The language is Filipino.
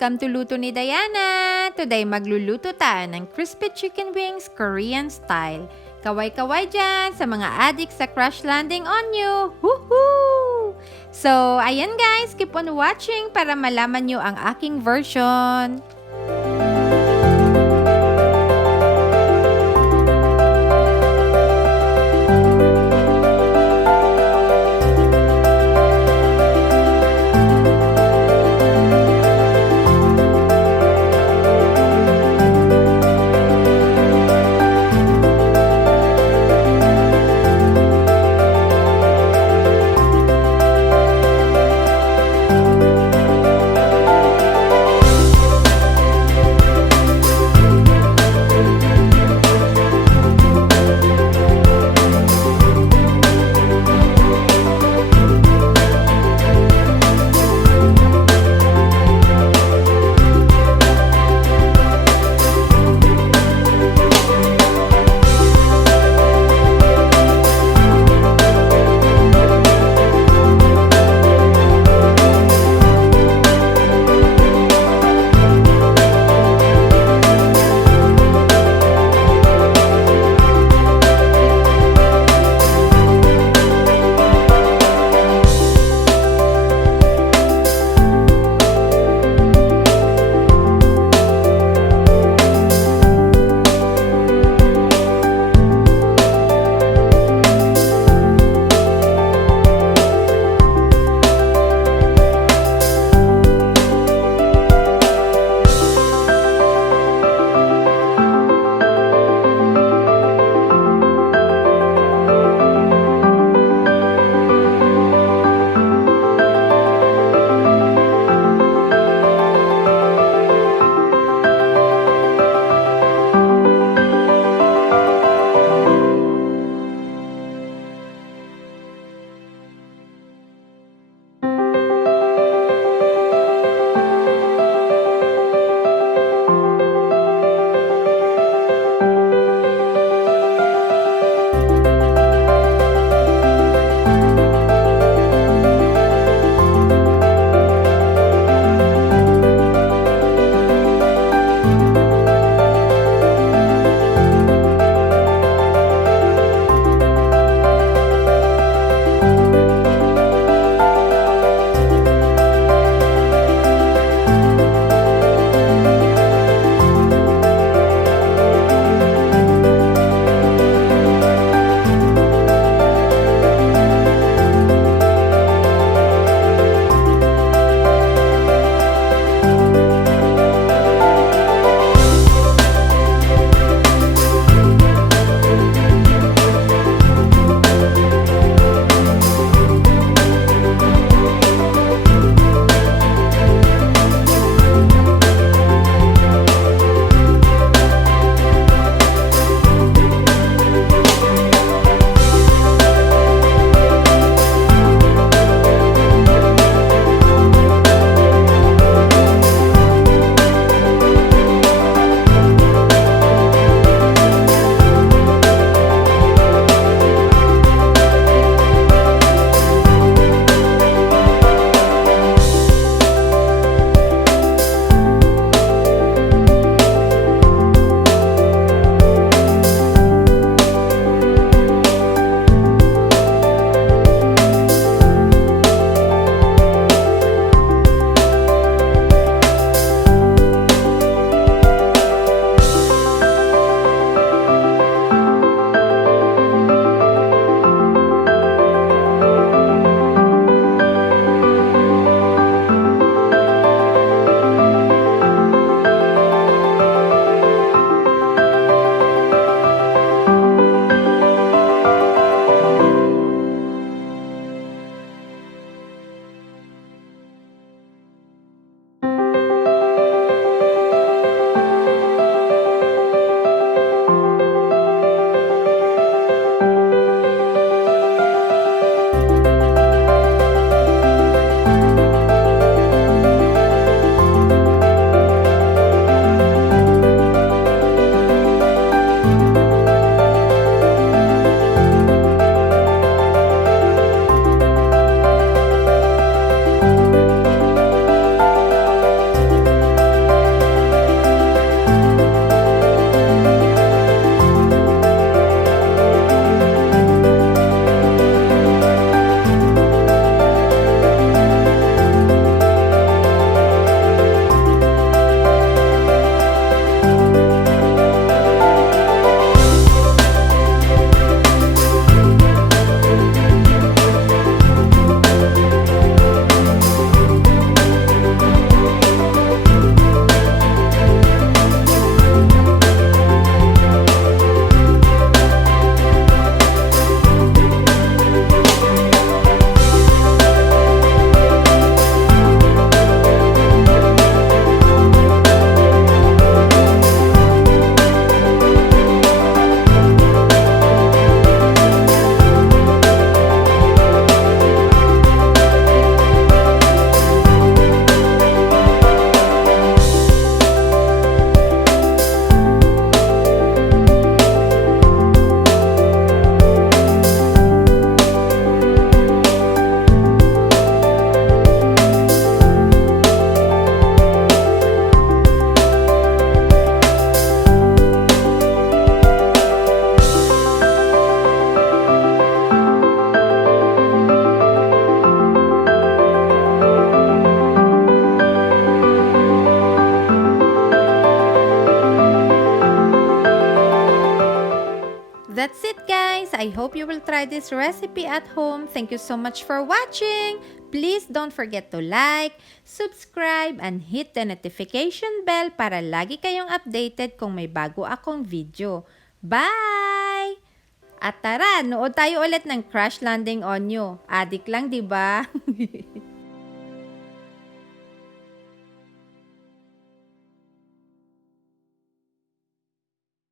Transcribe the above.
Welcome to Luto ni Diana! Today magluluto tayo ng crispy chicken wings Korean style. Kaway-kaway dyan sa mga addicts sa crash landing on you! Woohoo! So, ayan guys, keep on watching para malaman nyo ang aking version. I hope you will try this recipe at home. Thank you so much for watching. Please don't forget to like, subscribe, and hit the notification bell para lagi kayong updated kung may bago akong video. Bye! At tara, nood tayo ulit ng Crash Landing on You. Adik lang, di ba?